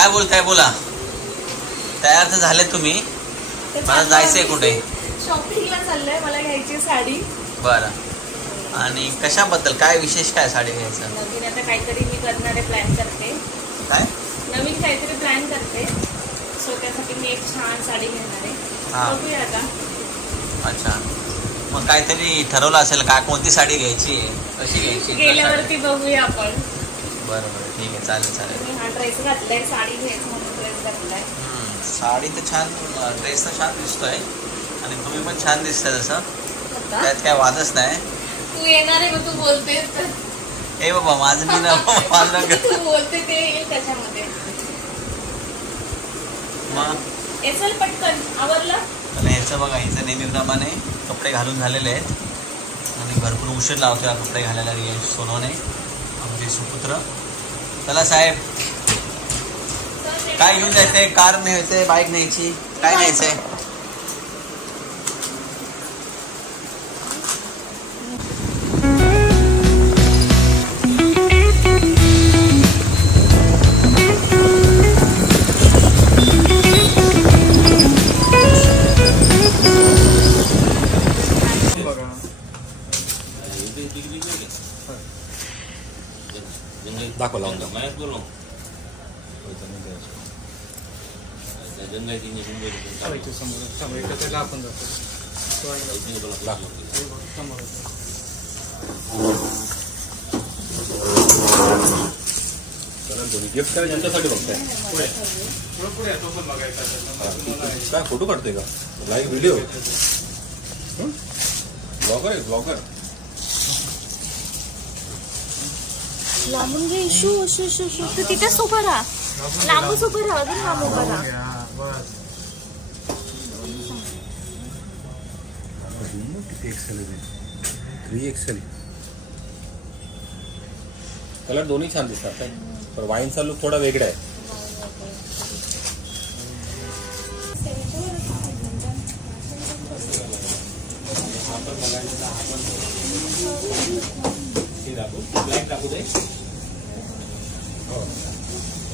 काय बोलताय बोला. तयार तर झाले तुम्ही, मला जायचंय कुठे? शॉपिंगला चाललंय, मला घ्यायची साडी. बरं. आणि कशाबद्दल काय विशेष काय साडी घ्यायचं? नवीन आता काहीतरी मी करणारे प्लॅन करते. काय नवीन काहीतरी प्लॅन करते, सो त्यासाठी मी एक छान साडी घेणार आहे. बघूया आता. अच्छा, मग काहीतरी ठरवलं असेल का कोणती साडी घ्यायची, कशी घ्यायची? गेल्यावरती बघूया आपण. बरं बरं ठीक आहे, चालेल चालेल. मी हा ड्रेस घातलाय, साडी घ्यायचं म्हणून ड्रेस घातलाय. साडी तर छान, ड्रेस तर छान दिसतोय आणि तुम्ही पण छान दिसताय, तसं त्यात काय वादच नाही. तू येणार आहे मग तू बोलतेस तर. ए बाबा माझं मी ना माझं तू बोलते ते येईल त्याच्यामध्ये. मग एसल पटकन आवरलं. आणि ह्याचं बघा, हिचं नेहमीप्रमाणे कपडे घालून झालेले आहेत आणि भरपूर उशीर लावतो या कपडे घालायला सोनोने, आमचे सुपुत्र. चला साहेब, काय घेऊन जायचंय? कार न्यायचंय, बाईक न्यायची, काय न्यायचंय? दाखव लावून गिफ्ट काय यांच्यासाठी बघताय? काय फोटो काढतोय का? लाईव्ह व्हिडिओ ब्लॉगर आहे, ब्लॉगर. लांबून घे. शू शू शू शू. तू तिथेच उभं राहा, लांबूच उभं राहा, अजून लांब उभं राहा. कलर दोन्ही छान दिसतात काय, पण वाईनचा लुक थोडा वेगळा आहे. ब्लॅक दाखवू दे.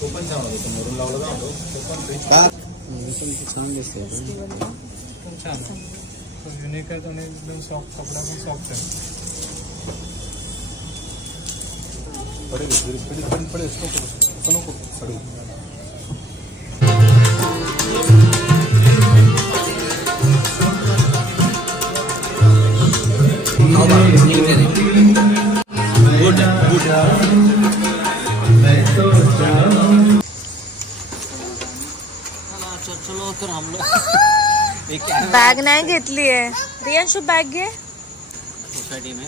तो पण छान होतो, मरून लावला ना तो पण छान दिसतो. छान युनिक आहे आणि एकदम सॉफ्ट, कपडा पण सॉफ्ट आहे. पडेल नको पडेल. चलो तर हम लोग बॅग नाही घेतली आहे. रियांशू बॅग घे. सोसाइटी में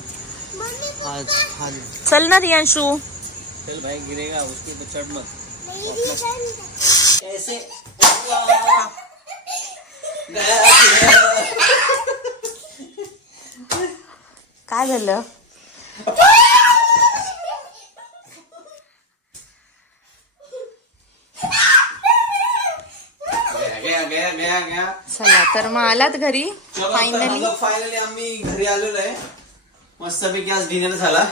आज चल ना रियांशू. चल भाई, गिरेगा उसके ऊपर चढ़ मत. ऐसे काय झालं? गया. चला तर मग आलात घरी फायनली. आम्ही घरी आलेलो आहे. मस्तपैकी आज डिनर झाला.